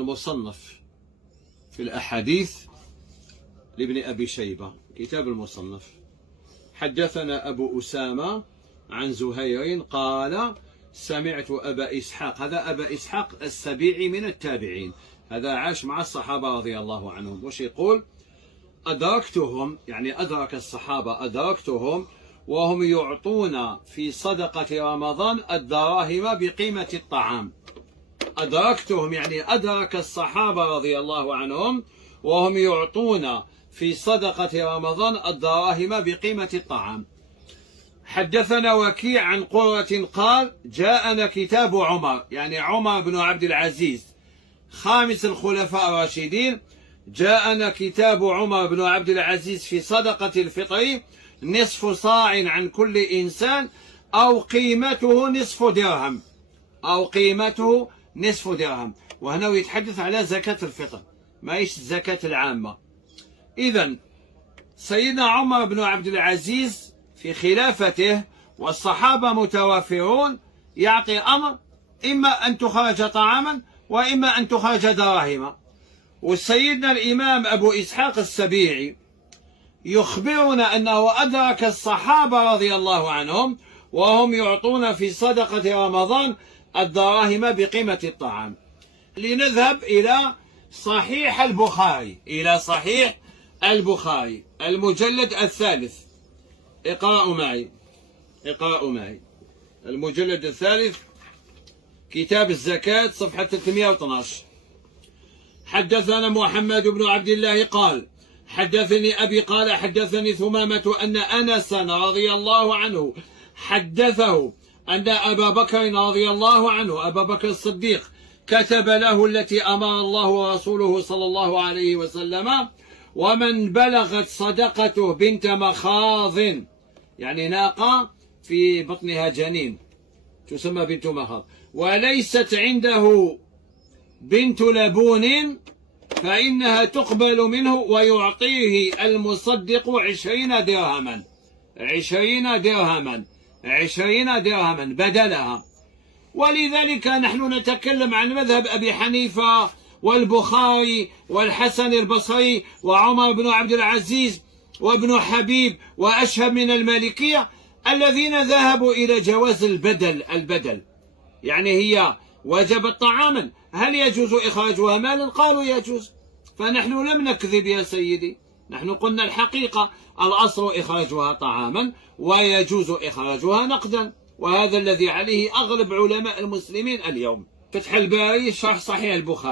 المصنف في الأحاديث لابن أبي شيبة، كتاب المصنف. حدثنا أبو أسامة عن زهير قال سمعت أبا إسحاق، هذا أبا إسحاق السبيعي من التابعين، هذا عاش مع الصحابة رضي الله عنهم. وش يقول؟ أدركتهم، يعني أدرك الصحابة، أدركتهم وهم يعطون في صدقة رمضان الدراهم بقيمة الطعام. أدركتهم يعني أدرك الصحابة رضي الله عنهم وهم يعطون في صدقة رمضان الدراهم بقيمة الطعام. حدثنا وكيع عن قرة قال جاءنا كتاب عمر، يعني عمر بن عبد العزيز خامس الخلفاء الراشدين، جاءنا كتاب عمر بن عبد العزيز في صدقة الفطر نصف صاع عن كل إنسان أو قيمته نصف درهم، أو قيمته نصف درهم. وهنا يتحدث على زكاة الفطر، ما هيش الزكاة العامة. إذن سيدنا عمر بن عبد العزيز في خلافته والصحابة متوافرون يعطي أمر إما أن تخرج طعاما وإما أن تخرج دراهم. وسيدنا الإمام أبو إسحاق السبيعي يخبرنا أنه أدرك الصحابة رضي الله عنهم وهم يعطون في صدقة رمضان الدراهم بقيمة الطعام. لنذهب إلى صحيح البخاري، إلى صحيح البخاري المجلد الثالث. اقرأوا معي، اقرأوا معي المجلد الثالث كتاب الزكاة صفحة 312. حدثنا محمد بن عبد الله قال حدثني أبي قال حدثني ثمامة أن أنسا رضي الله عنه حدثه أن أبا بكر رضي الله عنه، أبا بكر الصديق، كتب له التي أمر الله ورسوله صلى الله عليه وسلم ومن بلغت صدقته بنت مخاض، يعني ناقة في بطنها جنين تسمى بنت مخاض، وليست عنده بنت لبون فإنها تقبل منه ويعطيه المصدق 20 درهما، 20 درهما، 20 درهما بدلها. ولذلك نحن نتكلم عن مذهب أبي حنيفة والبخاري والحسن البصري وعمر بن عبد العزيز وابن حبيب وأشهب من المالكية الذين ذهبوا إلى جواز البدل، يعني هي وجبت طعاما، هل يجوز إخراجها مالا؟ قالوا يجوز. فنحن لم نكذب يا سيدي، نحن قلنا الحقيقة، الأصل إخراجها طعاما ويجوز إخراجها نقدا، وهذا الذي عليه أغلب علماء المسلمين اليوم. فتح الباري شرح صحيح البخاري.